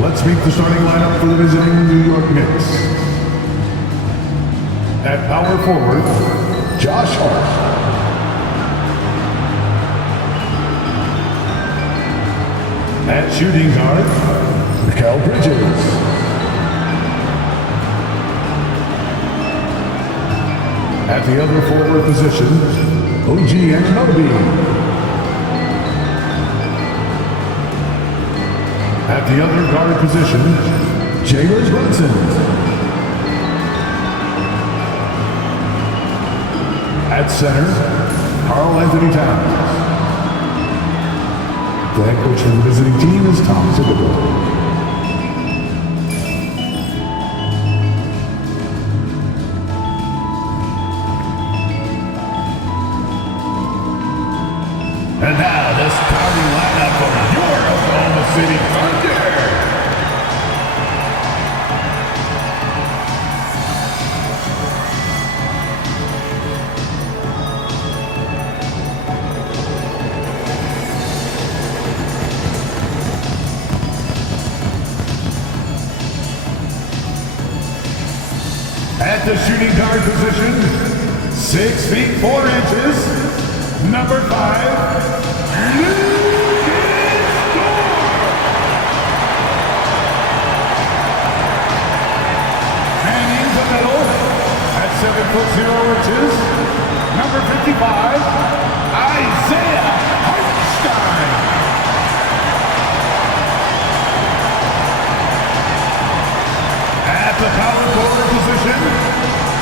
Let's meet the starting lineup for the visiting New York Knicks. At power forward, Josh Hart. At shooting guard, Mikal Bridges. At the other forward position, OG Anunoby. At the other guard position, Jalen Brunson. At center, Karl Anthony Towns. The head coach for the visiting team is Tom Thibodeau. And now the starting lineup for your Oklahoma City Thunder. At the shooting guard position, 6 feet 4 inches, number 5, and in the middle, at 7 foot 0 inches, number 55, Isaiah Hartenstein. At the power forward position,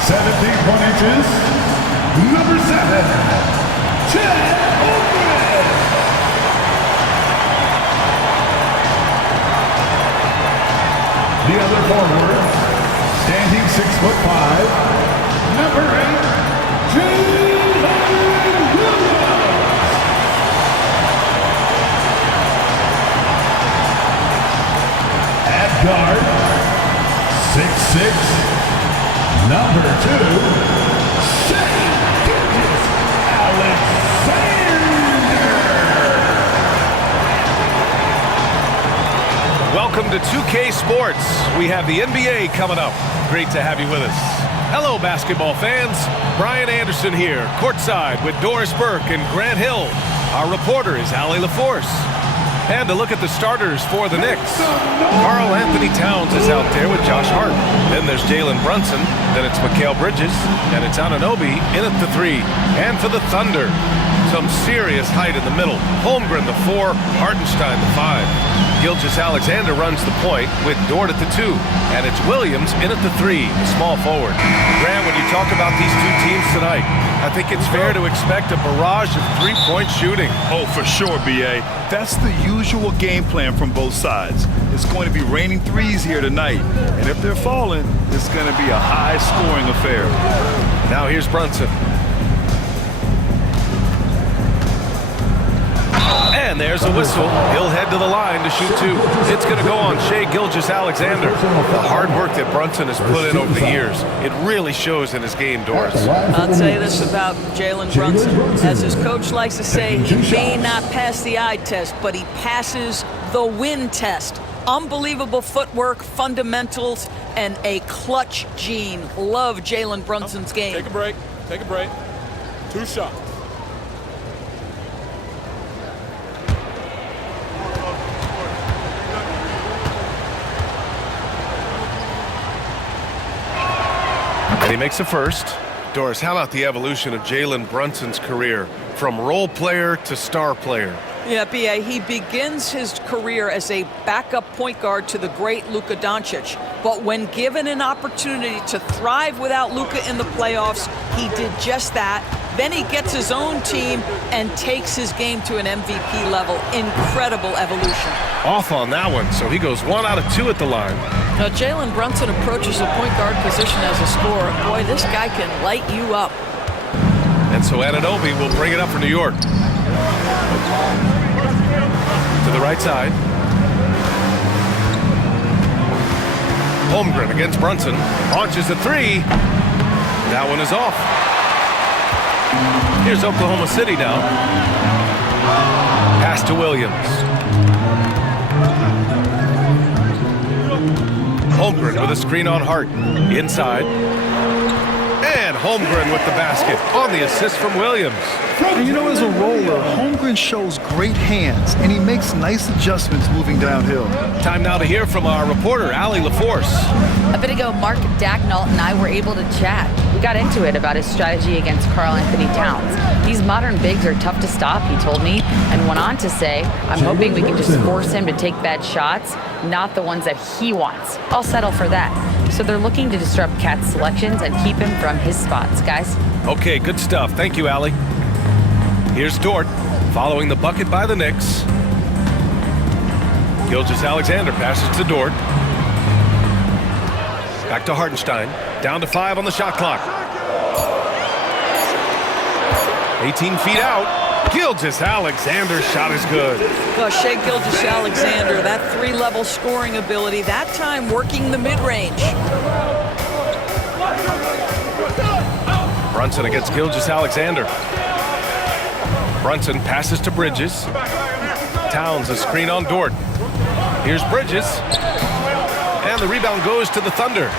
7 feet 1 inches, number 7, Chad Oldman. The other forward, standing 6'5", number 8, Jalen Williams. At guard, 6'6", number 2, Shea Alexander. Welcome to 2K Sports. We have the NBA coming up. Great to have you with us. Hello, basketball fans. Brian Anderson here, courtside with Doris Burke and Grant Hill. Our reporter is Allie LaForce. And to look at the starters for the Knicks. Karl Anthony Towns is out there with Josh Hart. Then there's Jalen Brunson. Then it's Mikal Bridges. And it's Anunoby in at the 3. And for the Thunder, some serious height in the middle. Holmgren the 4, Hartenstein the 5. Gilgeous-Alexander runs the point with Dort at the 2. And it's Williams in at the 3, the small forward. Grant, when you talk about these two teams tonight, I think it's fair to expect a barrage of three-point shooting. Oh, for sure, B.A. That's the usual game plan from both sides. It's going to be raining threes here tonight. And if they're falling, it's going to be a high-scoring affair. Now here's Brunson. And there's a whistle. He'll head to the line to shoot 2. It's going to go on Shea Gilgeous-Alexander. The hard work that Brunson has put in over the years, it really shows in his game, Doris. I'll tell you this about Jalen Brunson. As his coach likes to say, he may not pass the eye test, but he passes the win test. Unbelievable footwork, fundamentals, and a clutch gene. Love Jalen Brunson's game. Take a break. Take a break. 2 shots. And he makes a first. Doris, how about the evolution of Jalen Brunson's career from role player to star player? Yeah, B.A., he begins his career as a backup point guard to the great Luka Doncic. But when given an opportunity to thrive without Luka in the playoffs, he did just that. Then he gets his own team and takes his game to an MVP level. Incredible evolution. Off on that one, so he goes 1 out of 2 at the line. Now, Jalen Brunson approaches the point guard position as a scorer. Boy, this guy can light you up. And so Anunoby will bring it up for New York. To the right side. Holmgren against Brunson. Launches a 3. That one is off. Here's Oklahoma City now. Pass to Williams. Holmgren with a screen on Hart. Inside. And Holmgren with the basket on the assist from Williams. And you know, as a roller, Holmgren shows great hands, and he makes nice adjustments moving downhill. Time now to hear from our reporter, Allie LaForce. A bit ago, Mark Dagnall and I were able to chat. We got into it about his strategy against Karl Anthony Towns. These modern bigs are tough to stop, he told me, and went on to say, I'm hoping we can just force him to take bad shots, not the ones that he wants. I'll settle for that. So they're looking to disrupt Cat's selections and keep him from his spots, guys. Okay, good stuff. Thank you, Allie. Here's Dort, following the bucket by the Knicks. Gilgeous-Alexander passes to Dort. Back to Hartenstein. Down to 5 on the shot clock. 18 feet out. Gilgeous-Alexander's shot is good. Well, Shai Gilgeous-Alexander, that three-level scoring ability, that time working the mid-range. Brunson against Gilgeous-Alexander. Brunson passes to Bridges. Towns a screen on Dort. Here's Bridges. And the rebound goes to the Thunder.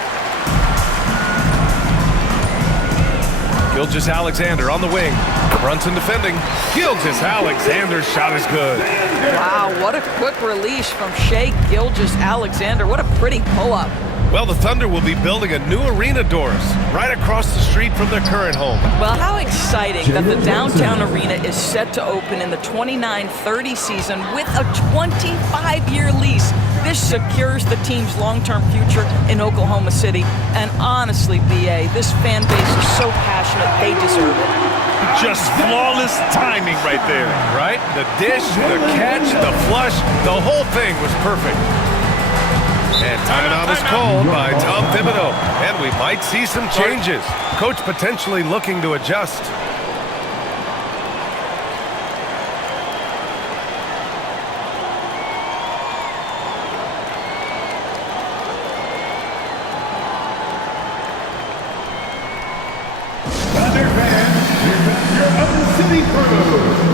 Gilgeous-Alexander on the wing. Brunson defending. Gilgeous-Alexander's shot is good. Wow, what a quick release from Shai Gilgeous-Alexander. What a pretty pull-up. Well, the Thunder will be building a new arena, Doris, right across the street from their current home. Well, how exciting that the downtown arena is set to open in the 29-30 season with a 25-year lease. This secures the team's long-term future in Oklahoma City. And honestly, B.A., this fan base is so passionate, they deserve it. Just flawless timing right there. Right? The dish, the catch, the flush, the whole thing was perfect. And timeout is called by Tom Thibodeau. And we might see some changes. Coach potentially looking to adjust. Thunder fans, here comes your Upper City crew.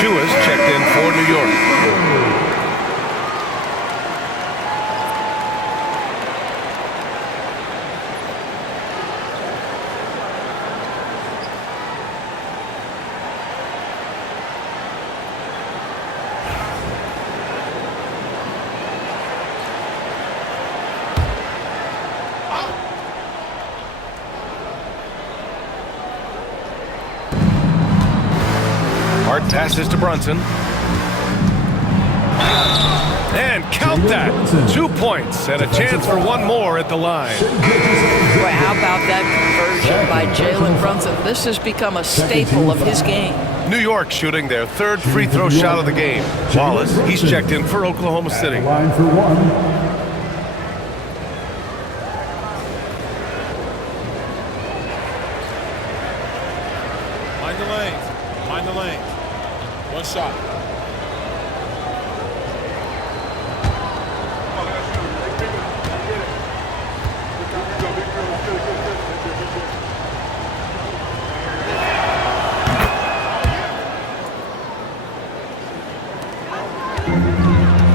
Chua's checked in for New York. Hart passes to Brunson. And count that. 2 points and a chance for one more at the line. Boy, how about that conversion by Jalen Brunson? This has become a staple of his game. New York shooting their third free throw shot of the game. Wallace, he's checked in for Oklahoma City. Line for one. Mind the lanes. Mind the lanes. One shot.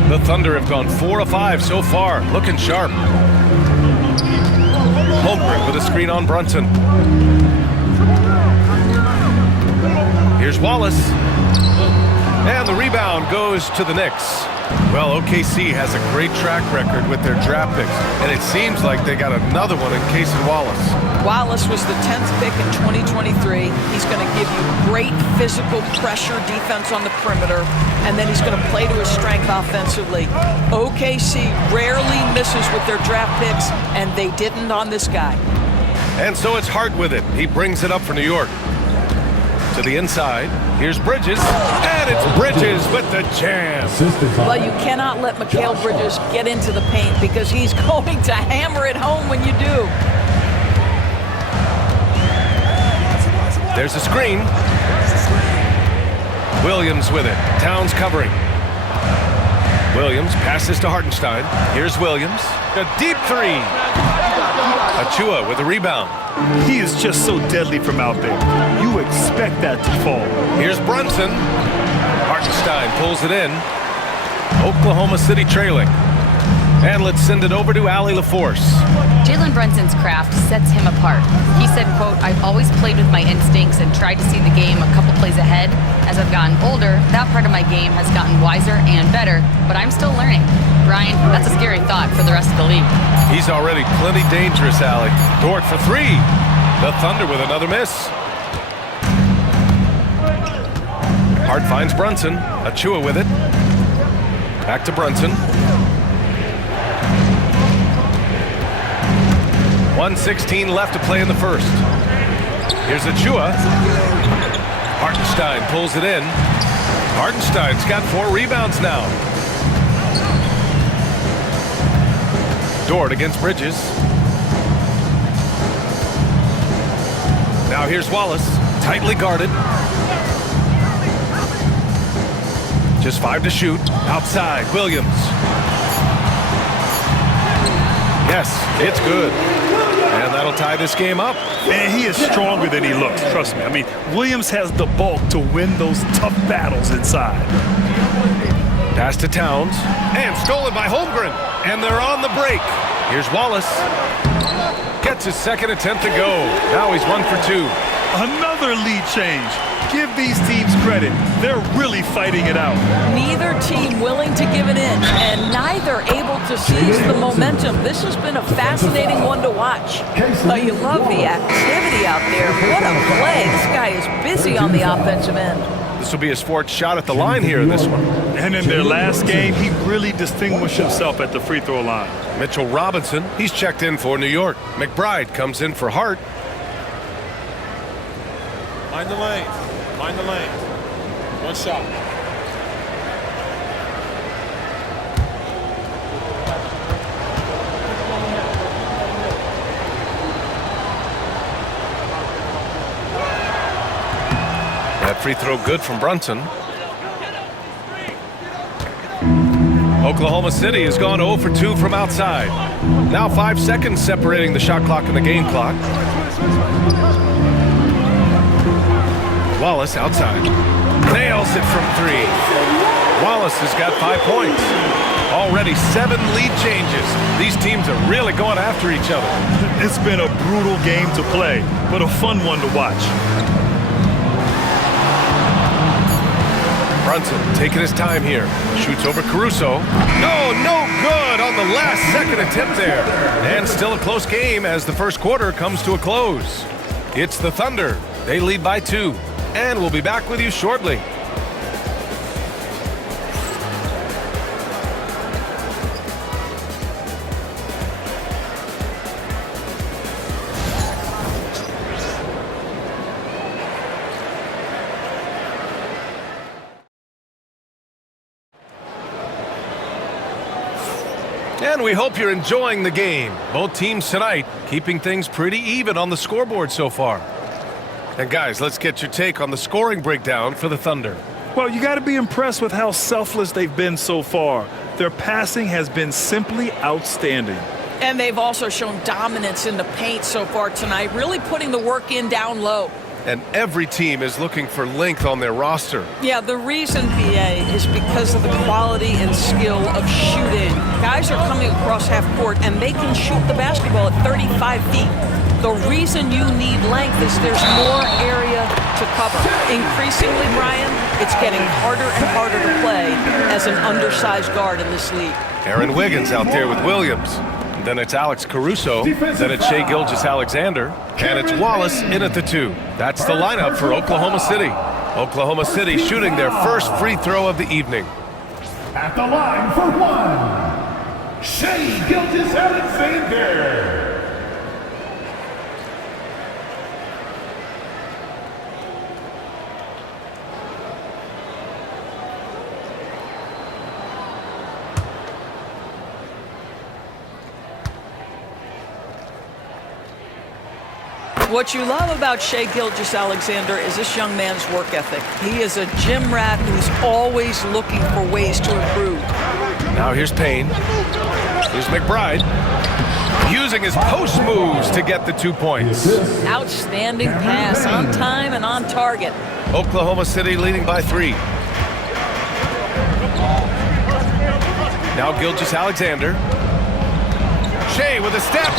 The Thunder have gone 4 of 5 so far, looking sharp. Holmgren with a screen on Brunson. Here's Wallace. And the rebound goes to the Knicks. Well, OKC has a great track record with their draft picks, and it seems like they got another one in Cason Wallace. Wallace was the 10th pick in 2023. He's going to give you great physical pressure defense on the perimeter, and then he's going to play to his strength offensively. OKC rarely misses with their draft picks, and they didn't on this guy. And so it's Hart with it. He brings it up for New York. To the inside. Here's Bridges. And it's Bridges with the jam. Well, you cannot let Mikal Bridges get into the paint because he's going to hammer it home when you do. There's a screen. Williams with it. Towns covering. Williams passes to Hartenstein. Here's Williams. A deep three. Achua with a rebound. He is just so deadly from out there. You expect that to fall. Here's Brunson. Hartenstein pulls it in. Oklahoma City trailing. And let's send it over to Allie LaForce. Jalen Brunson's craft sets him apart. He said, quote, "I've always played with my instincts and tried to see the game a couple plays ahead. As I've gotten older, that part of my game has gotten wiser and better, but I'm still learning." Brian, that's a scary thought for the rest of the league. He's already plenty dangerous, Allie. Dort for three. The Thunder with another miss. Hart finds Brunson. Achua with it. Back to Brunson. 1:16 left to play in the first. Here's Achua. Hartenstein pulls it in. Hartenstein's got 4 rebounds now. Dort against Bridges. Now here's Wallace, tightly guarded. Just 5 to shoot. Outside, Williams. Yes, it's good. And that'll tie this game up. Man, he is stronger than he looks, trust me. I mean, Williams has the bulk to win those tough battles inside. Pass to Towns. And stolen by Holmgren. And they're on the break. Here's Wallace. Gets his second attempt to go. Now he's 1 for 2. Another lead change. Give these teams credit. They're really fighting it out. Neither team willing to give it in, and neither able to seize the momentum. This has been a fascinating one to watch. You love the activity out there. What a play. This guy is busy on the offensive end. This will be his 4th shot at the line here in this one. And in their last game, he really distinguished himself at the free throw line. Mitchell Robinson, he's checked in for New York. McBride comes in for Hart. Mind the lane. Mind the lane. One shot. That free throw good from Brunson. Oklahoma City has gone 0 for 2 from outside. Now 5 seconds separating the shot clock and the game clock. Wallace outside. Nails it from 3. Wallace has got 5 points. Already 7 lead changes. These teams are really going after each other. It's been a brutal game to play, but a fun one to watch. Brunson taking his time here. Shoots over Caruso. No good on the last second attempt there. And still a close game as the first quarter comes to a close. It's the Thunder. They lead by 2. And we'll be back with you shortly. And we hope you're enjoying the game. Both teams tonight keeping things pretty even on the scoreboard so far. And guys, let's get your take on the scoring breakdown for the Thunder. Well, you got to be impressed with how selfless they've been so far. Their passing has been simply outstanding. And they've also shown dominance in the paint so far tonight, really putting the work in down low. and every team is looking for length on their roster. Yeah, the reason, BA, is because of the quality and skill of shooting. Guys are coming across half court, and they can shoot the basketball at 35 feet. The reason you need length is there's more area to cover. Increasingly, Brian, it's getting harder and harder to play as an undersized guard in this league. Aaron Wiggins out there with Williams. Then it's Alex Caruso. Then it's Shai Gilgeous-Alexander. And it's Wallace in at the 2. That's the lineup for Oklahoma City. Oklahoma City shooting their first free throw of the evening. At the line for 1, Shai Gilgeous-Alexander. What you love about Shai Gilgeous-Alexander is this young man's work ethic. He is a gym rat who's always looking for ways to improve. Now here's Payne. Here's McBride. Using his post moves to get the 2 points. Outstanding pass, on time and on target. Oklahoma City leading by 3. Now Gilgeous-Alexander. Shai with a step.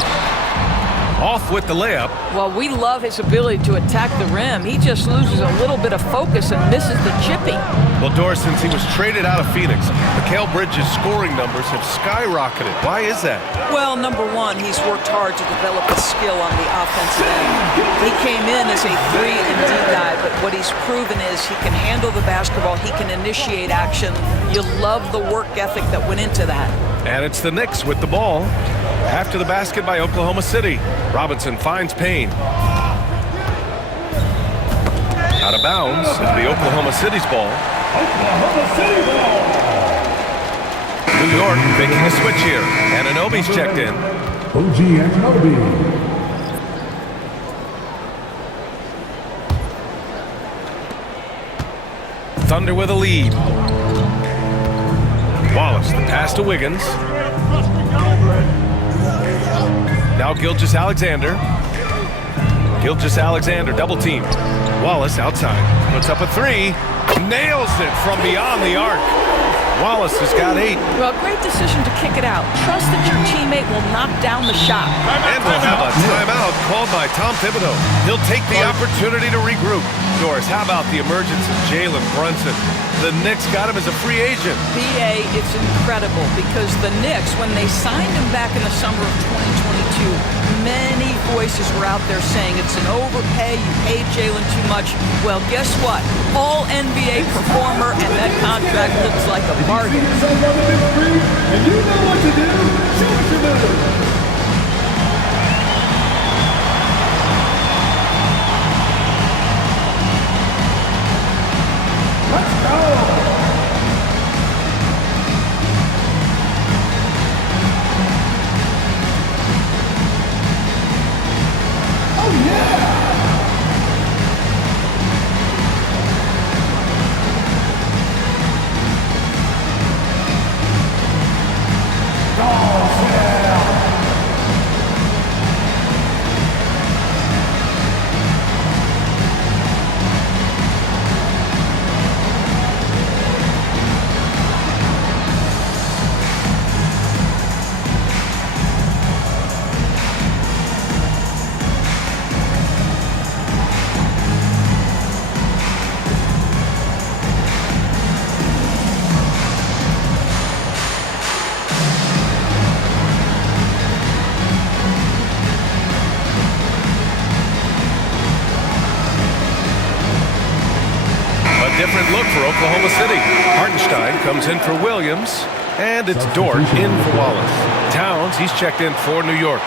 Off with the layup. Well, we love his ability to attack the rim. He just loses a little bit of focus and misses the chipping. Well, Doris, since he was traded out of Phoenix, Mikal Bridges' scoring numbers have skyrocketed. Why is that? Well, number one, he's worked hard to develop a skill on the offensive end. He came in as a 3-and-D guy, but what he's proven is he can handle the basketball, he can initiate action. You love the work ethic that went into that. And it's the Knicks with the ball. After the basket by Oklahoma City. Robinson finds Payne. Out of bounds, the Oklahoma City's ball. Oklahoma City ball. New York making a switch here. And Anunoby's checked in. OG Anunoby. Thunder with a lead. Wallace, the pass to Wiggins. Now Gilgeous-Alexander. Gilgeous-Alexander double team. Wallace outside. Puts up a 3. Nails it from beyond the arc. Wallace has got 8. Well, great decision to kick it out. Trust that your teammate will knock down the shot. And we'll have a timeout called by Tom Thibodeau. He'll take the opportunity to regroup. Doris, how about the emergence of Jalen Brunson? The Knicks got him as a free agent. BA, it's incredible because the Knicks, when they signed him back in the summer of 2022, many voices were out there saying it's an overpay, you paid Jalen too much. Well, guess what? All NBA performer, and that contract looks like a bargain. And you know what to do. Show us your move. Let's go. Oh yeah. Oh yeah. Different look for Oklahoma City. Hartenstein comes in for Williams, and it's Dort in for Wallace. Towns, he's checked in for New York.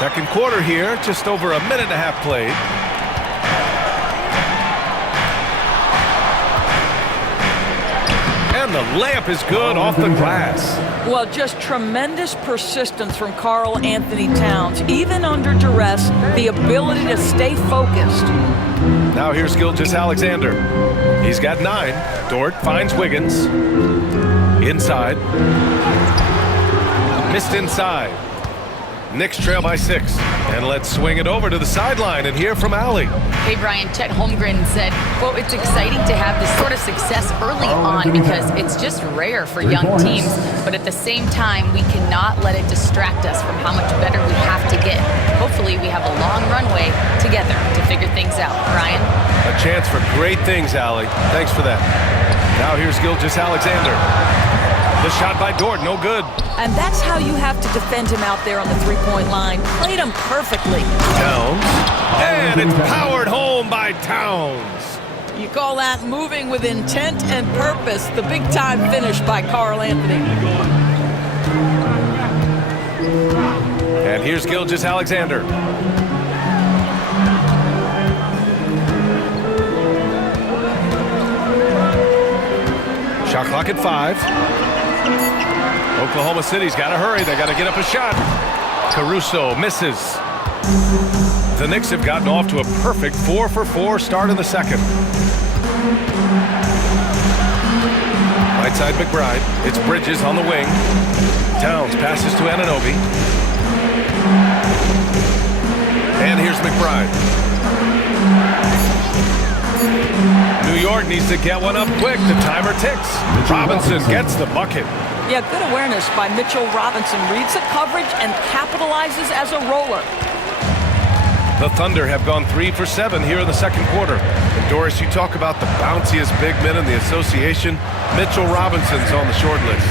Second quarter here, just over a minute and a half played. and the layup is good off the glass. Well, just tremendous persistence from Karl Anthony Towns. Even under duress, the ability to stay focused. Now here's Gilgeous-Alexander. He's got 9. Dort finds Wiggins. Inside. Missed inside. Knicks trail by 6. And let's swing it over to the sideline and hear from Allie. Hey, Brian, Chet Holmgren said, quote, it's exciting to have this sort of success early on because it's just rare for young teams. But at the same time, we cannot let it distract us from how much better we have to get. Hopefully, we have a long runway together to figure things out. Brian? A chance for great things, Allie. Thanks for that. Now here's Gilgeous-Alexander. The shot by Dort, no good. And that's how you have to defend him out there on the three-point line. Played him perfectly. Towns. And it's powered home by Towns. You call that moving with intent and purpose. The big-time finish by Karl Anthony. And here's Gilgeous-Alexander. Shot clock at 5. Oklahoma City's got to hurry. They got to get up a shot. Caruso misses. The Knicks have gotten off to a perfect 4-for-4 start in the second. Right side McBride. It's Bridges on the wing. Towns passes to Anunoby. And here's McBride. New York needs to get one up quick. The timer ticks. Robinson gets the bucket. Yeah, good awareness by Mitchell Robinson. Reads the coverage and capitalizes as a roller. The Thunder have gone 3 for 7 here in the second quarter. And Doris, you talk about the bounciest big men in the association. Mitchell Robinson's on the short list.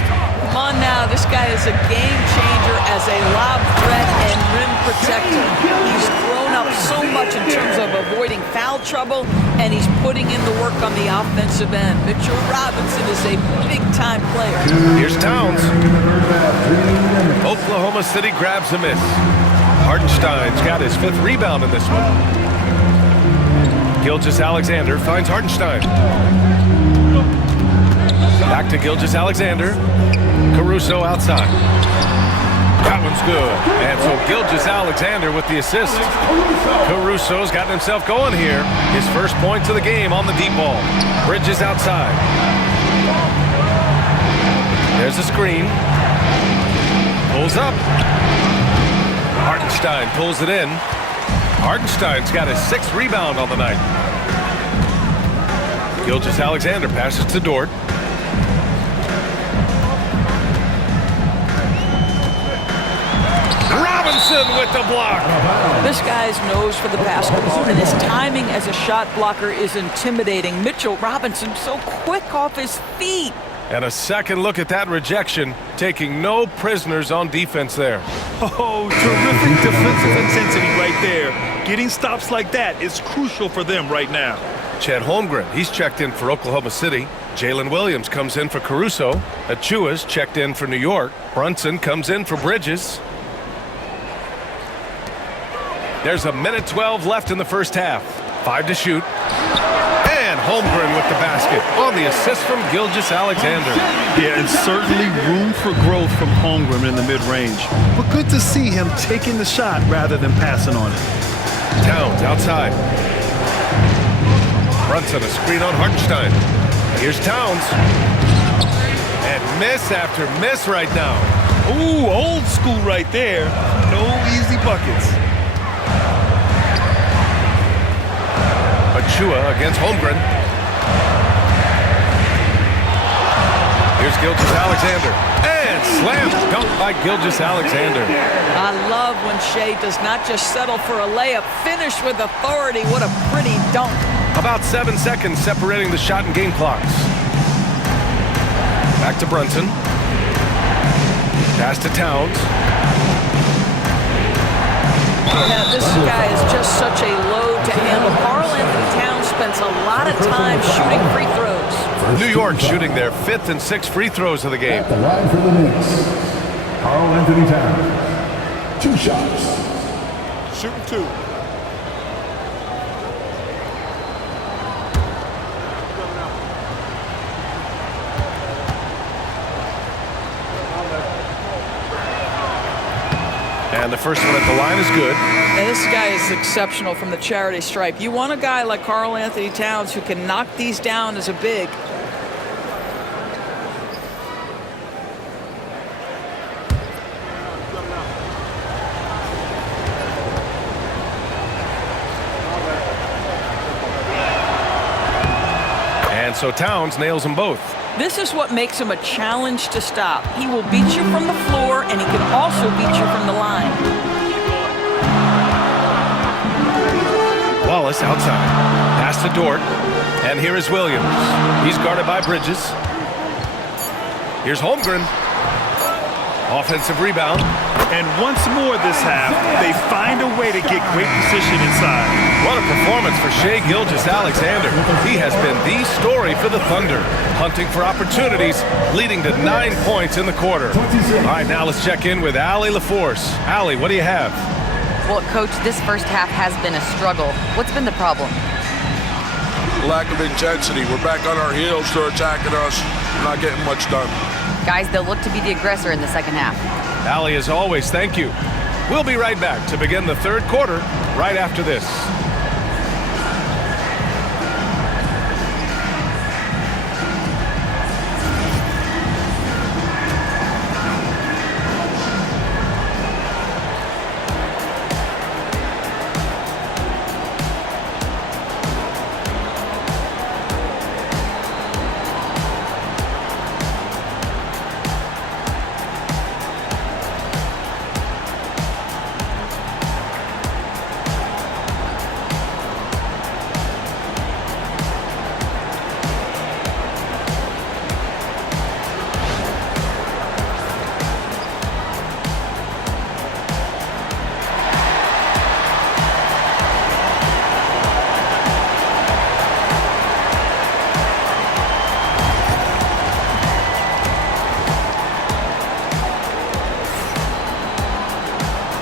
Come on now, this guy is a game changer as a lob threat and rim protector. He's thrown up so much in terms of avoiding foul trouble, and he's putting in the work on the offensive end. Mitchell Robinson is a big-time player. Here's Towns. Oklahoma City grabs a miss. Hartenstein's got his 5th rebound in this one. Gilgeous-Alexander finds Hartenstein. Back to Gilgeous-Alexander. Caruso outside. That one's good. And so Gilgeous-Alexander with the assist. Caruso's gotten himself going here. His first points of the game on the deep ball. Bridges outside. There's a screen. Pulls up. Hartenstein pulls it in. Hartenstein's got his 6th rebound on the night. Gilgeous-Alexander passes to Dort. Robinson with the block. This guy's nose for the basketball, and his timing as a shot blocker is intimidating. Mitchell Robinson so quick off his feet. And a second look at that rejection, taking no prisoners on defense there. Oh, terrific defensive intensity right there. Getting stops like that is crucial for them right now. Chet Holmgren, he's checked in for Oklahoma City. Jalen Williams comes in for Caruso. Achua's checked in for New York. Brunson comes in for Bridges. There's a minute 12 left in the first half. 5 to shoot. And Holmgren with the basket on the assist from Gilgeous-Alexander. Yeah, and certainly room for growth from Holmgren in the mid-range. But good to see him taking the shot rather than passing on it. Towns outside. Brunson a screen on Hartenstein. Here's Towns. And miss after miss right now. Ooh, old school right there. No easy buckets. Achua against Holmgren. Here's Gilgeous-Alexander. And slam dunk by Gilgeous-Alexander. I love when Shea does not just settle for a layup. Finish with authority. What a pretty dunk. About 7 seconds separating the shot and game clocks. Back to Brunson. Pass to Towns. Now, this guy is just such a load to handle. Karl Anthony Towns spends a lot of time shooting free throws. New York shooting their 5th and 6th free throws of the game. At the line for the Knicks, Karl Anthony Towns. 2 shots. Shooting 2. And the first one at the line is good. And this guy is exceptional from the charity stripe. You want a guy like Karl Anthony Towns who can knock these down as a big. And so Towns nails them both. This is what makes him a challenge to stop. He will beat you from the floor, and he can also beat you from the line. Wallace outside. Pass to Dort. And here is Williams. He's guarded by Bridges. Here's Holmgren. Offensive rebound. And once more this half, they find a way to get great position inside. What a performance for Shai Gilgeous-Alexander. He has been the story for the Thunder, hunting for opportunities, leading to 9 points in the quarter. All right, now let's check in with Allie LaForce. Allie, what do you have? Well, Coach, this first half has been a struggle. What's been the problem? Lack of intensity. We're back on our heels. They're attacking us. We're not getting much done. Guys, they'll look to be the aggressor in the second half. Allie, as always, thank you. We'll be right back to begin the third quarter right after this.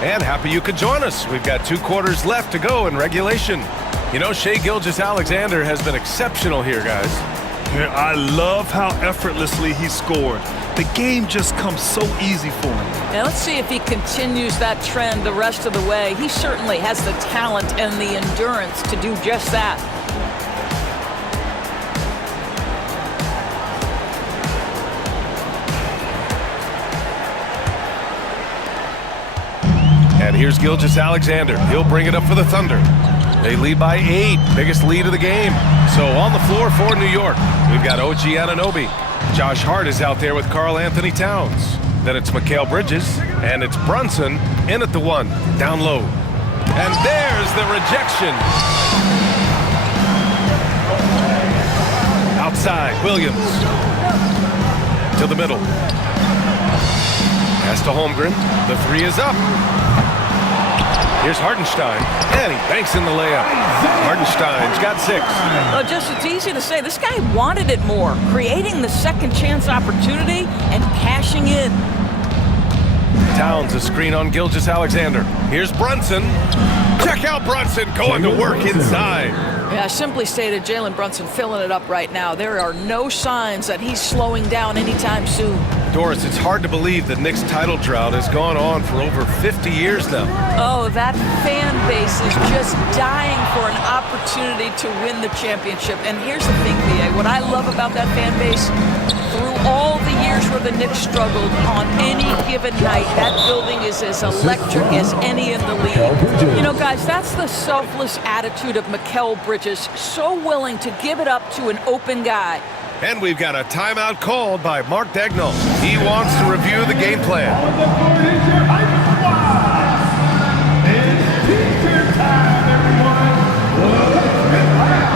And happy you could join us. We've got 2 quarters left to go in regulation. You know, Shai Gilgeous-Alexander has been exceptional here, guys. Yeah, I love how effortlessly he scored. The game just comes so easy for him. Now let's see if he continues that trend the rest of the way. He certainly has the talent and the endurance to do just that. And here's Gilgeous-Alexander. He'll bring it up for the Thunder. They lead by 8, biggest lead of the game. So on the floor for New York, we've got OG Anunoby. Josh Hart is out there with Karl Anthony Towns. Then it's Mikal Bridges, and it's Brunson in at the 1, down low. And there's the rejection. Outside, Williams. To the middle. Pass to Holmgren. The 3 is up. Here's Hartenstein, and he banks in the layup. Hartenstein's got 6. Well, just it's easy to say. This guy wanted it more, creating the second chance opportunity and cashing in. Towns a screen on Gilgeous-Alexander. Here's Brunson. Check out Brunson going to work inside. Yeah, simply stated, Jalen Brunson filling it up right now. There are no signs that he's slowing down anytime soon. Doris, it's hard to believe the Knicks title drought has gone on for over 50 years now. Oh, that fan base is just dying for an opportunity to win the championship. And here's the thing, BA, what I love about that fan base, through all the years where the Knicks struggled, on any given night, that building is as electric as any in the league. You know, guys, that's the selfless attitude of Mikal Bridges, so willing to give it up to an open guy. And we've got a timeout called by Mark Dagnall. He wants to review the game plan. On the court is your ice squad. It's teacher time, everyone. Look and laugh.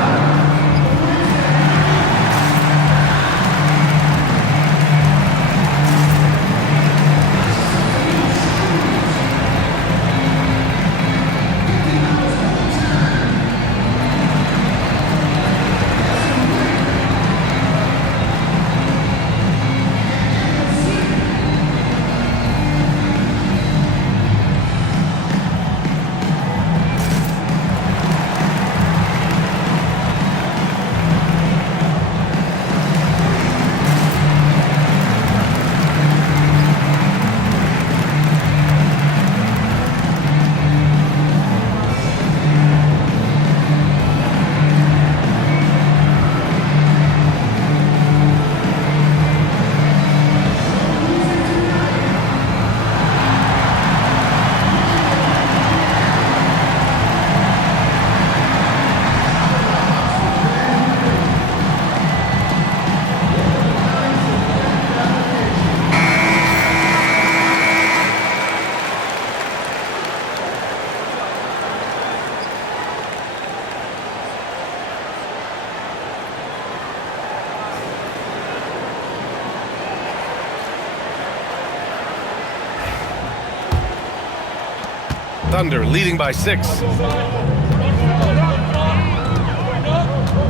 Thunder leading by 6.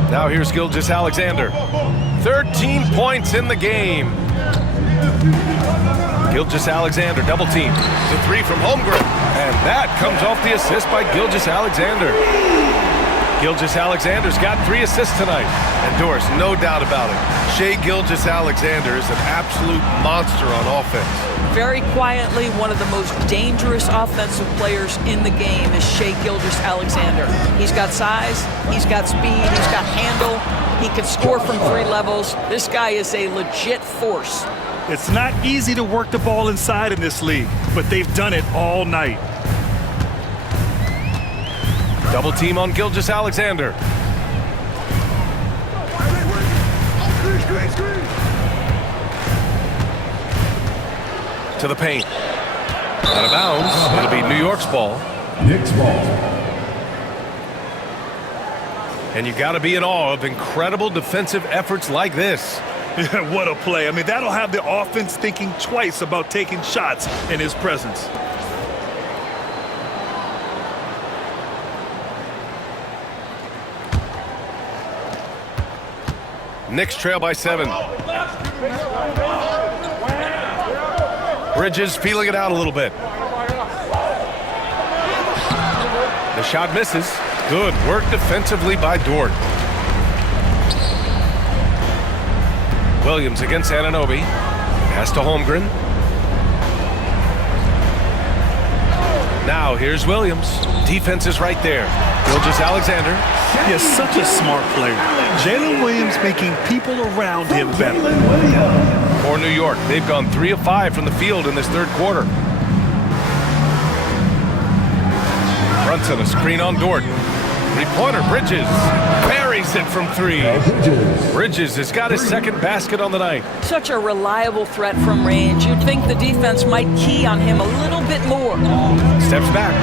Now here's Gilgeous-Alexander. 13 points in the game. Gilgeous-Alexander double team. The 3 from Holmgren. And that comes off the assist by Gilgeous-Alexander. Gilgeous-Alexander's got 3 assists tonight. And Doris, no doubt about it, Shai Gilgeous-Alexander is an absolute monster on offense. Very quietly, one of the most dangerous offensive players in the game is Shai Gilgeous-Alexander. He's got size, he's got speed, he's got handle, he can score from 3 levels. This guy is a legit force. It's not easy to work the ball inside in this league, but they've done it all night. Double team on Gilgeous-Alexander. To the paint. Out of bounds. It'll be New York's ball. Knicks ball. And you got to be in awe of incredible defensive efforts like this. What a play. I mean, that'll have the offense thinking twice about taking shots in his presence. Knicks trail by 7. Bridges feeling it out a little bit. The shot misses. Good work defensively by Dort. Williams against Anunoby. Pass to Holmgren. Now here's Williams. Defense is right there. Gilgeous-Alexander. He is such a smart player. Jalen Williams making people around him better. For New York, they've gone 3 of 5 from the field in this 3rd quarter. Brunson, a screen on Dort. 3-pointer, Bridges. Buries it from 3. Bridges has got his 2nd basket on the night. Such a reliable threat from range. You'd think the defense might key on him a little bit more. Steps back.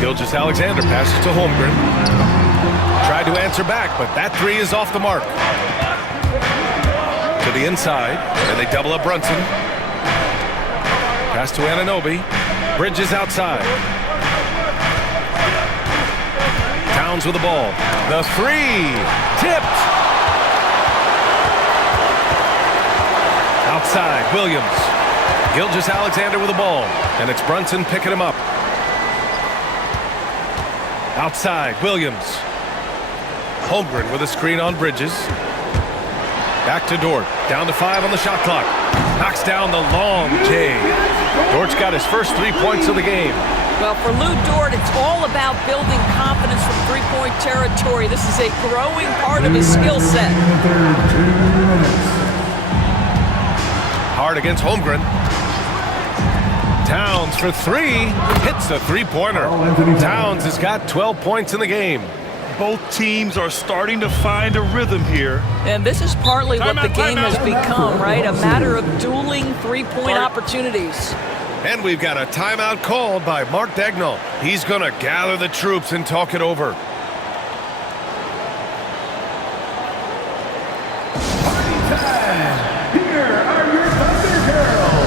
Gilgeous-Alexander passes to Holmgren. Tried to answer back, but that 3 is off the mark. To the inside, and they double up Brunson. Pass to Anunoby. Bridges outside. Towns with the ball. The 3. Tipped. Outside, Williams. Gilgeous-Alexander with the ball. And it's Brunson picking him up. Outside, Williams. Holmgren with a screen on Bridges. Back to Dort. Down to 5 on the shot clock. Knocks down the long J. Dort's got his first 3 points of the game. Well, for Lou Dort, it's all about building confidence from 3-point territory. This is a growing part of his skill set. Hard against Holmgren. Towns for 3. Hits the 3-pointer. Towns has got 12 points in the game. Both teams are starting to find a rhythm here. And this is partly what the game has become, right? A matter of dueling 3-point opportunities. And we've got a timeout called by Mark Daigneault. He's going to gather the troops and talk it over. Party time! Here are your Thunder Girls!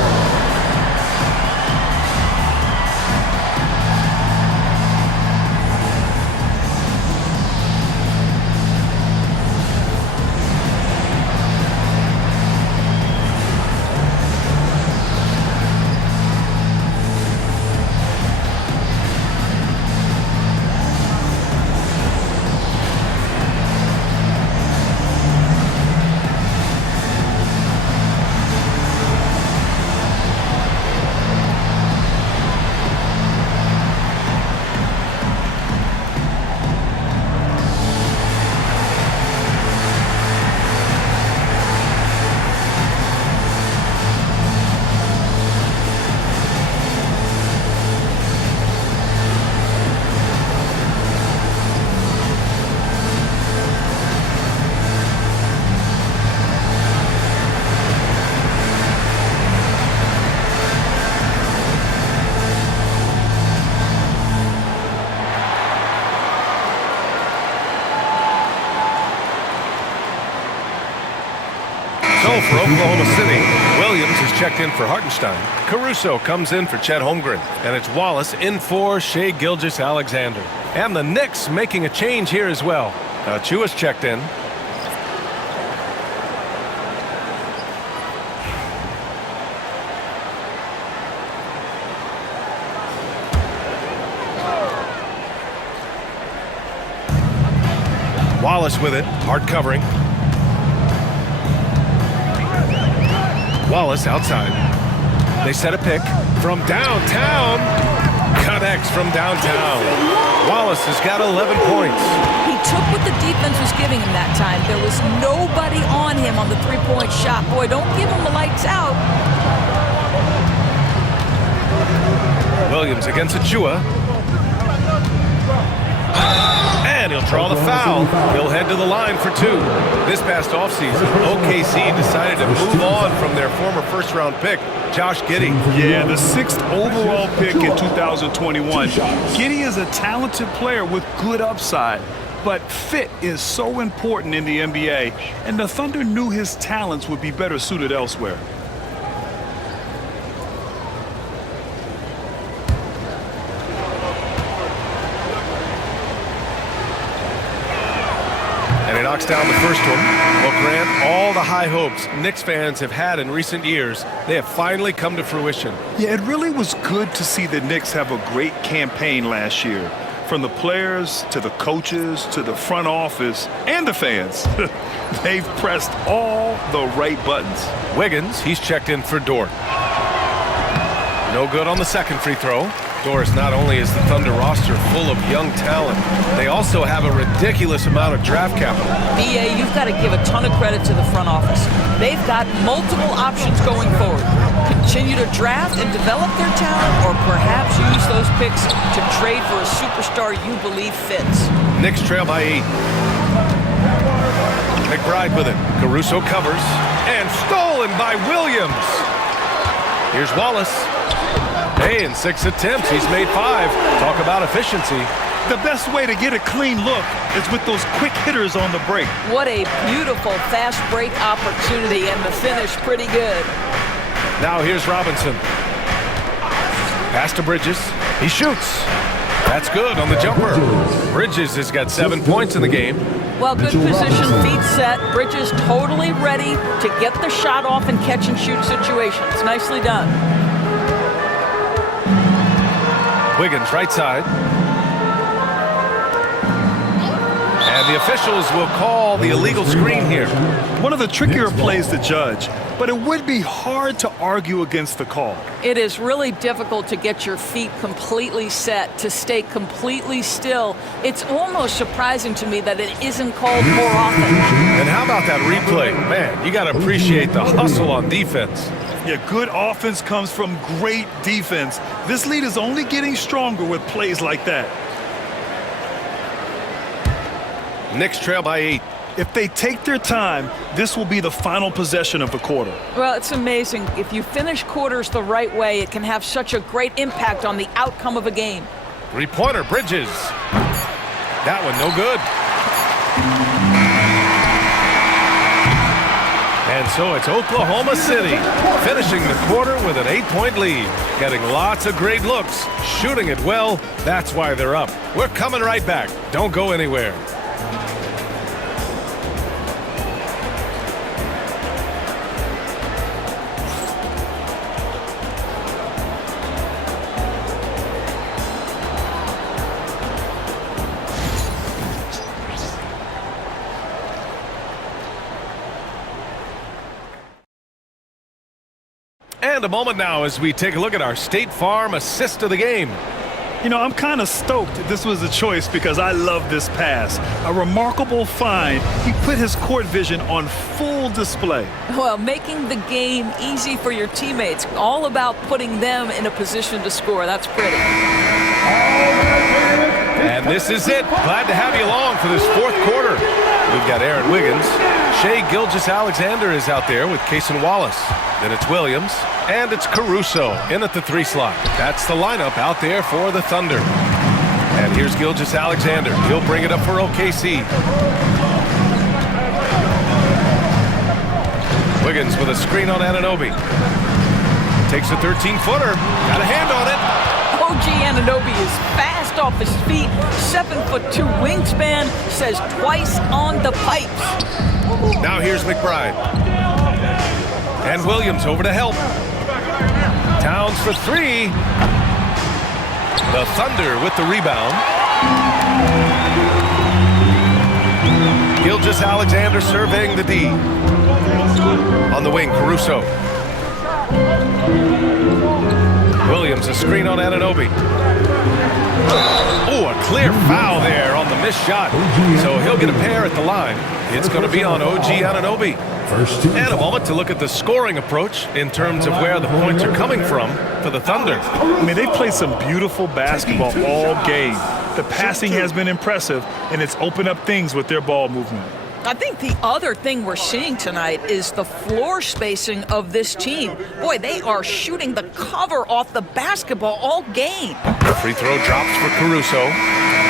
So for Oklahoma City, Williams has checked in for Hartenstein. Caruso comes in for Chet Holmgren. And it's Wallace in for Shai Gilgeous-Alexander. And the Knicks making a change here as well. Chua's checked in. Wallace with it, hard covering. Wallace outside. They set a pick from downtown. Connects from downtown. Wallace has got 11 points. He took what the defense was giving him that time. There was nobody on him on the three-point shot. Boy, don't give him the lights out. Williams against Achua. And he'll draw the foul. He'll head to the line for two. This past offseason, OKC decided to move on from their former first-round pick, Josh Giddey. Yeah, the 6th overall pick in 2021. Giddey is a talented player with good upside, but fit is so important in the NBA, and the Thunder knew his talents would be better suited elsewhere. And he knocks down the first one. Well, Grant, all the high hopes Knicks fans have had in recent years, they have finally come to fruition. Yeah, it really was good to see the Knicks have a great campaign last year. From the players to the coaches to the front office and the fans. They've pressed all the right buttons. Wiggins, he's checked in for Dort. No good on the second free throw. Doris, not only is the Thunder roster full of young talent, they also have a ridiculous amount of draft capital. BA, you've got to give a ton of credit to the front office. They've got multiple options going forward. Continue to draft and develop their talent, or perhaps use those picks to trade for a superstar you believe fits. Knicks trail by 8. McBride with it. Caruso covers. And stolen by Williams. Here's Wallace. Hey, in 6 attempts, he's made 5. Talk about efficiency. The best way to get a clean look is with those quick hitters on the break. What a beautiful fast break opportunity, and the finish pretty good. Now here's Robinson. Pass to Bridges. He shoots. That's good on the jumper. Bridges has got 7 points in the game. Well, good position, feet set. Bridges totally ready to get the shot off in catch-and-shoot situations. Nicely done. Wiggins right side. And the officials will call the illegal screen here. One of the trickier plays to judge, but it would be hard to argue against the call. It is really difficult to get your feet completely set, to stay completely still. It's almost surprising to me that it isn't called more often. And how about that replay? Man, you got to appreciate the hustle on defense. Yeah, good offense comes from great defense. This lead is only getting stronger with plays like that. Knicks trail by 8. If they take their time, this will be the final possession of the quarter. Well, it's amazing. If you finish quarters the right way, it can have such a great impact on the outcome of a game. Three-pointer, Bridges. That one no good. And so it's Oklahoma City finishing the quarter with an 8-point lead. Getting lots of great looks, shooting it well. That's why they're up. We're coming right back. Don't go anywhere. And a moment now as we take a look at our State Farm assist of the game. You know, I'm kind of stoked this was a choice because I love this pass. A remarkable find. He put his court vision on full display. Well, making the game easy for your teammates. All about putting them in a position to score. That's pretty. And this is it. Glad to have you along for this fourth quarter. We've got Aaron Wiggins. Shai Gilgeous-Alexander is out there with Cason Wallace. Then it's Williams. And it's Caruso in at the 3 slot. That's the lineup out there for the Thunder. And here's Gilgeous-Alexander. He'll bring it up for OKC. Wiggins with a screen on Anunoby. Takes a 13-footer. Got a hand on it. OG Anunoby is fast off his feet. 7'2" wingspan, says twice on the pipes. Now here's McBride. And Williams over to help. Towns for three. The Thunder with the rebound. Gilgeous-Alexander surveying the D. On the wing, Caruso. Williams, a screen on Anunoby. Oh, a clear foul there on the missed shot. So he'll get a pair at the line. It's going to be on OG Anunoby. And a moment to look at the scoring approach in terms of where the points are coming from for the Thunder. I mean, they played some beautiful basketball all game. The passing has been impressive, and it's opened up things with their ball movement. I think the other thing we're seeing tonight is the floor spacing of this team. Boy, they are shooting the cover off the basketball all game. Free throw drops for Caruso.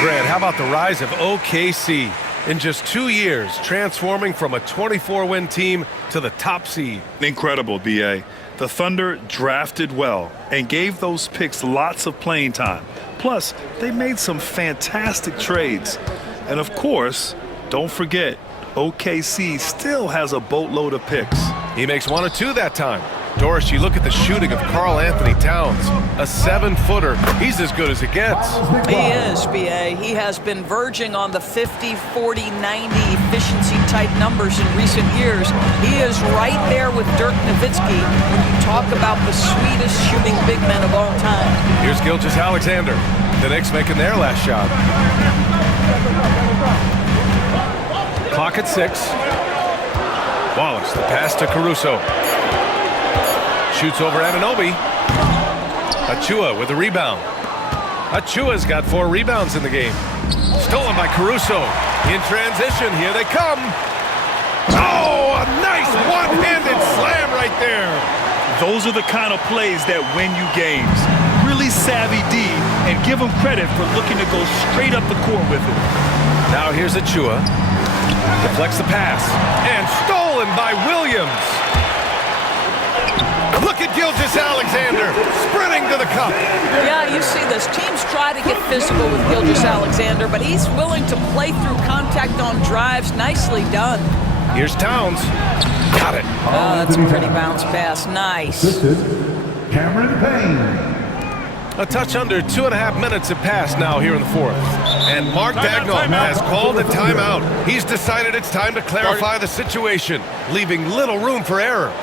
Grant, how about the rise of OKC? In just 2 years, transforming from a 24-win team to the top seed. Incredible, B.A. The Thunder drafted well and gave those picks lots of playing time. Plus, they made some fantastic trades. And of course, don't forget, OKC still has a boatload of picks. He makes 1 or 2 that time. Doris, you look at the shooting of Karl Anthony Towns, a 7-footer. He's as good as it gets. He is, B.A. He has been verging on the 50, 40, 90 efficiency type numbers in recent years. He is right there with Dirk Nowitzki when you talk about the sweetest shooting big men of all time. Here's Gilgeous-Alexander. The Knicks making their last shot. Clock at 6. Wallace, the pass to Caruso. Shoots over Anunoby. Achua with the rebound. Achua's got 4 rebounds in the game. Stolen by Caruso. In transition, here they come. Oh, a nice one-handed slam right there. Those are the kind of plays that win you games. Really savvy D, and give him credit for looking to go straight up the court with it. Now here's Achua. Deflects the pass. And stolen by Williams. Look at Gilgeous-Alexander sprinting to the cup. Yeah, you see this. Teams try to get physical with Gilgeous-Alexander, but he's willing to play through contact on drives. Nicely done. Here's Towns. Got it. Oh, that's a pretty bounce pass. Nice. Cameron Payne. A touch under 2.5 minutes have passed now here in the 4th. And Mark Daigneault has called a timeout. He's decided it's time to clarify the situation, leaving little room for error.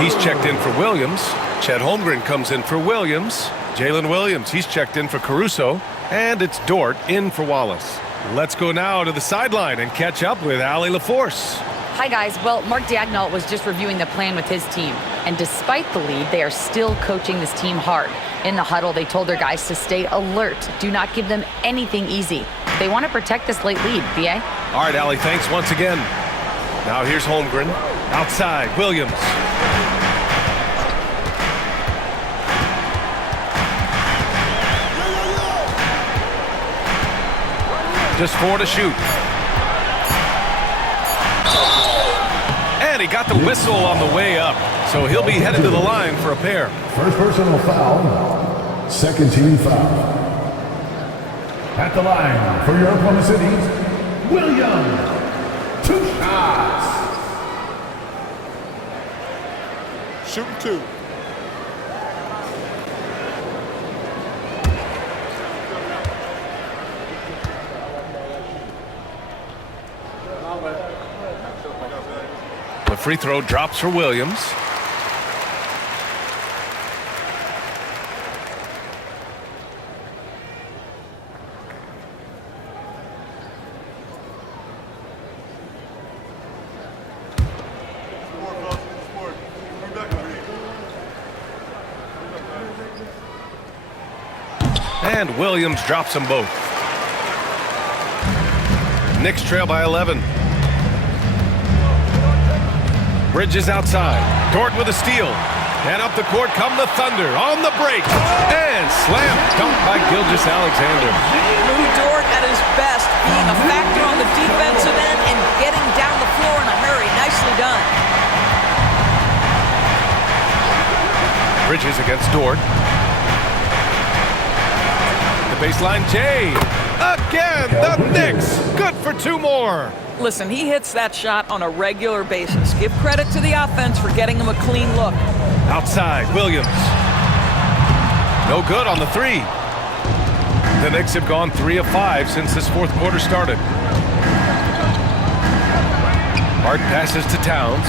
He's checked in for Williams. Chet Holmgren comes in for Williams. Jalen Williams, he's checked in for Caruso. And it's Dort in for Wallace. Let's go now to the sideline and catch up with Allie LaForce. Hi, guys. Well, Mark Daigneault was just reviewing the plan with his team. And despite the lead, they are still coaching this team hard. In the huddle, they told their guys to stay alert. Do not give them anything easy. They want to protect this late lead, B.A. All right, Allie, thanks once again. Now here's Holmgren. Outside, Williams. Just 4 to shoot. And he got the whistle on the way up, so he'll be headed to the line for a pair. First personal foul, second team foul. At the line for your Oklahoma City, Williams. 2 shots. Shooting 2. The free throw drops for Williams. And Williams drops them both. Knicks trail by 11. Bridges outside. Dort with a steal. And up the court come the Thunder on the break. And slam dunk by Gilgeous-Alexander. Lou Dort at his best, being a factor on the defensive end and getting down the floor in a hurry. Nicely done. Bridges against Dort. The baseline, Jay. Again, the Knicks. Good for 2 more. Listen, he hits that shot on a regular basis. Give credit to the offense for getting him a clean look. Outside, Williams. No good on the 3. The Knicks have gone 3 of 5 since this 4th quarter started. Hart passes to Towns.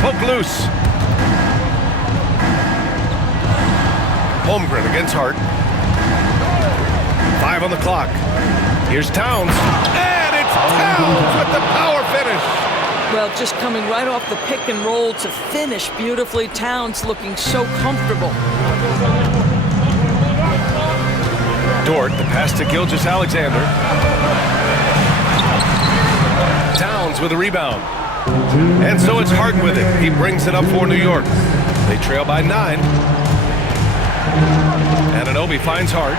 Poke loose. Holmgren against Hart. 5 on the clock. Here's Towns. And it's Towns with the power finish. Well, just coming right off the pick and roll to finish beautifully. Towns looking so comfortable. Dort, the pass to Gilgeous-Alexander. Towns with a rebound. And so it's Hart with it. He brings it up for New York. They trail by 9. Anunoby finds Hart.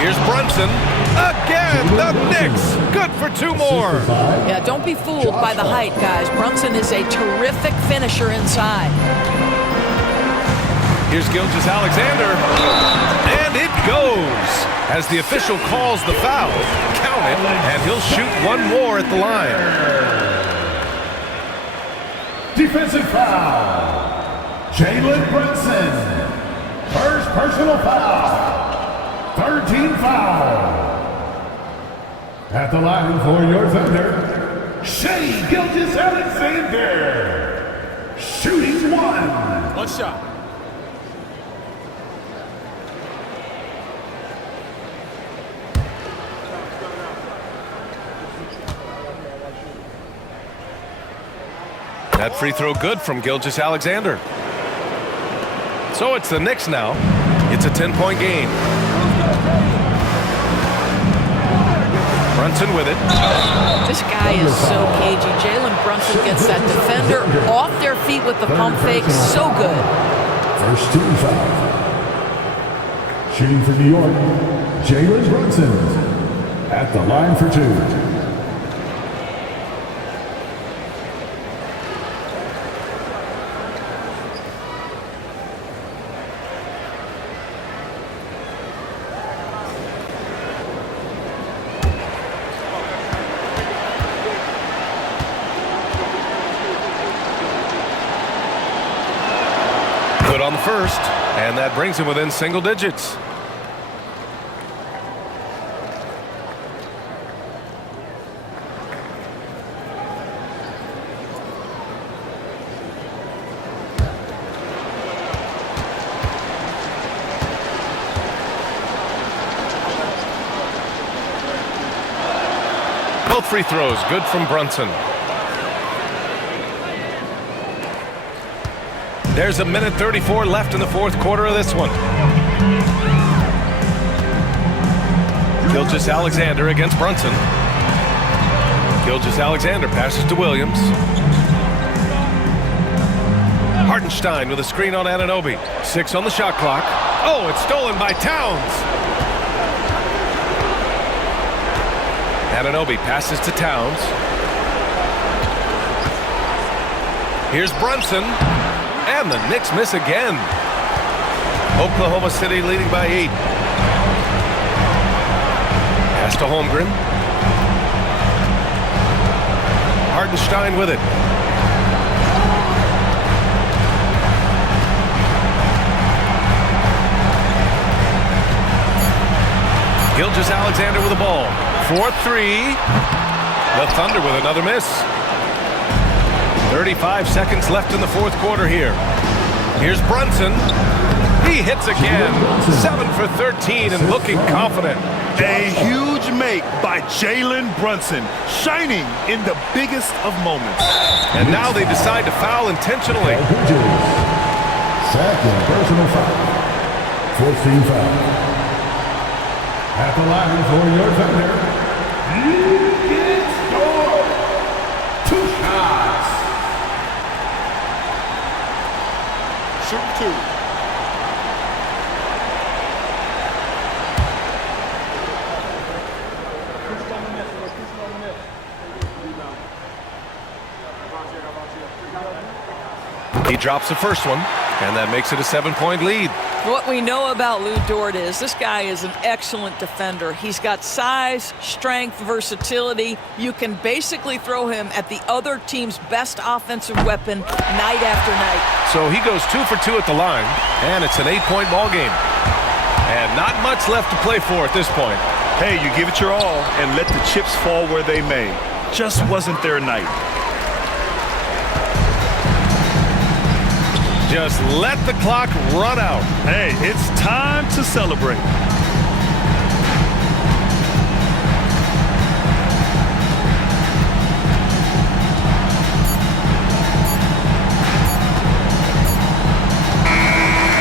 Here's Brunson. Again, the Knicks. Good for 2 more. Yeah, don't be fooled by the height, guys. Brunson is a terrific finisher inside. Here's Gilgeous-Alexander. And it goes. As the official calls the foul. Count it, and he'll shoot 1 more at the line. Defensive foul. Jalen Brunson. First personal foul. 3rd team foul. At the line for your Thunder, Shai Gilgeous-Alexander. Shooting 1. 1 shot. That free throw good from Gilgeous-Alexander. So it's the Knicks now. It's a 10-point game. Brunson with it. This guy is so cagey. Jalen Brunson gets that defender off their feet with the pump fake. So good. First team foul. Shooting for New York, Jalen Brunson. At the line for 2. Good on the first, and that brings him within single digits. Both free throws good from Brunson. There's a minute 34 left in the 4th quarter of this one. Gilgeous-Alexander against Brunson. Gilgeous-Alexander passes to Williams. Hartenstein with a screen on Anunoby. 6 on the shot clock. Oh, it's stolen by Towns. Anunoby passes to Towns. Here's Brunson. And the Knicks miss again. Oklahoma City leading by 8. Pass to Holmgren. Hartenstein with it. Gilgeous-Alexander with the ball. 4-3. The Thunder with another miss. 35 seconds left in the fourth quarter here. Here's Brunson. He hits again. 7 for 13 and looking confident. A huge make by Jalen Brunson, shining in the biggest of moments. And now they decide to foul intentionally. Second personal foul. 14 foul. At the line for your Thunder, you get scored. 2 shots. Shoot 2. He drops the first one, and that makes it a 7-point lead. What we know about Lou Dort is this guy is an excellent defender. He's got size, strength, versatility. You can basically throw him at the other team's best offensive weapon night after night. So he goes 2 for 2 at the line, and it's an 8-point ball game. And not much left to play for at this point. Hey, you give it your all and let the chips fall where they may. Just wasn't their night. Just let the clock run out. Hey, it's time to celebrate.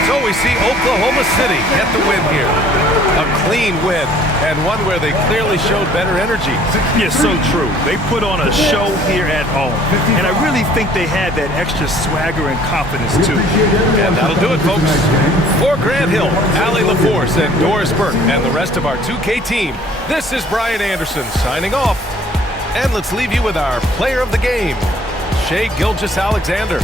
So we see Oklahoma City get the win here. A clean win, and one where they clearly showed better energy. Yeah, so true. They put on a show here at home. And I really think they had that extra swagger and confidence, too. And that'll do it, folks. For Grant Hill, Allie LaForce, and Doris Burke, and the rest of our 2K team, this is Brian Anderson signing off. And let's leave you with our player of the game, Shai Gilgeous-Alexander.